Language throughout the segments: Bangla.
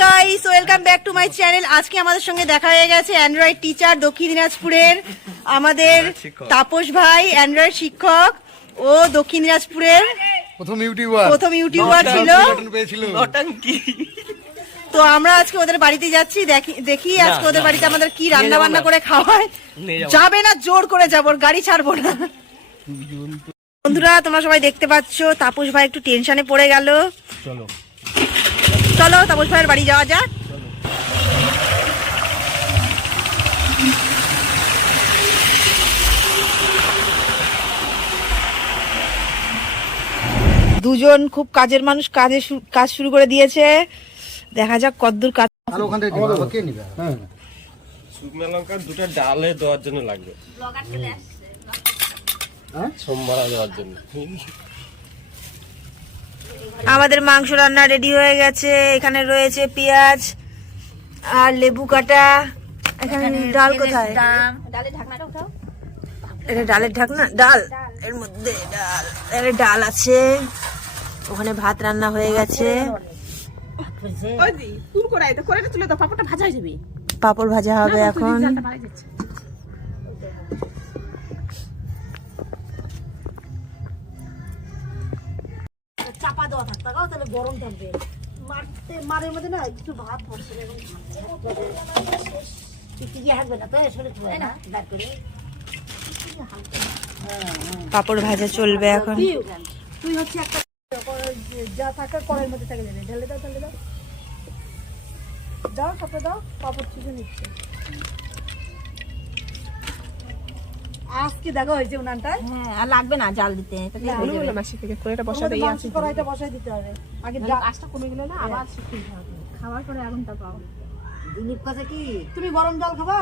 Guys welcome back to my channel আজকে আমাদের সঙ্গে দেখা হয়ে গেছে অ্যান্ড্রয়েড টিচার দক্ষিণ দিনাজপুরের আমাদের তাপস ভাই অ্যান্ড্রয়েড শিক্ষক। ও দক্ষিণ দিনাজপুরের প্রথম ইউটিউবার। প্রথম ইউটিউবার ছিল। তো আমরা আজকে ওদের বাড়িতে যাচ্ছি দেখি দেখি আজকে ওদের বাড়িতে আমাদের কি রান্না বান্না করে খাওয়ায়। যাবে না। জোর করে যাব গাড়ি ছাড়বো না। বন্ধুরা তোমরা সবাই দেখতে পাচ্ছ তাপস ভাই একটু টেনশনে পড়ে গেল। চলো। চলো তাপস ভাইয়ের বাড়ি যাওয়া যাক। দুজন খুব কাজের মানুষ কাজে কাজ শুরু করে দিয়েছে। দেখা যাক কদ্দূর কাজ হ্যাঁ। শুকনো লঙ্কা দুটো ডালে দেওয়ার জন্য লাগবে। হ্যাঁ? সোমবার দেওয়ার জন্য। আমাদের মাংস রান্না রেডি হয়ে গেছে। এখানে রয়েছে পেঁয়াজ আর লেবু কাটা। এখানে ডাল কোথায়? এটা ডালের ঢাকনা? ডাল। এর মধ্যে ডাল। এর ডাল আছে। ওখানে ভাত রান্না হয়ে গেছে। তুল করে তো করে তুলে তো পাপড়টা ভাজা হয়ে যাবে। পাপড় ভাজা হবে এখন। চাপা দেওয়া থাকতে তাহলে গরম থাকবে। মারতে মারের মধ্যে না একটু ভাত পড়ছে পাপড় ভাজা চলবে এখন। তুই হচ্ছে একটা যা থাকা কড়াইয়ের মধ্যে থাকে ঢেলে দাও ঢেলে দাও। দাও তারপরে দাও পাপড় চুষে নিচ্ছে। আজকে দেখা হয়েছে উনানটায় হ্যাঁ আর লাগবে না জাল দিতে বলে বলে মাসি থেকে কড়াইটা দিয়ে কড়াইটা বসাই দিতে হবে। আগে কমে গেলে না আবার শিখতে হবে খাওয়ার পরে আগুনটা পাও। তুমি গরম জল খাবা?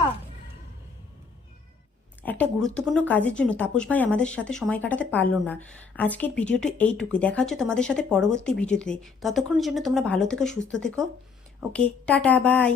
একটা গুরুত্বপূর্ণ কাজের জন্য তাপস ভাই আমাদের সাথে সময় কাটাতে পারল না। আজকের ভিডিওটি এইটুকুই। দেখা হচ্ছে তোমাদের সাথে পরবর্তী ভিডিওতে। ততক্ষণের জন্য তোমরা ভালো থেকো সুস্থ থেকো। Okay tata bye.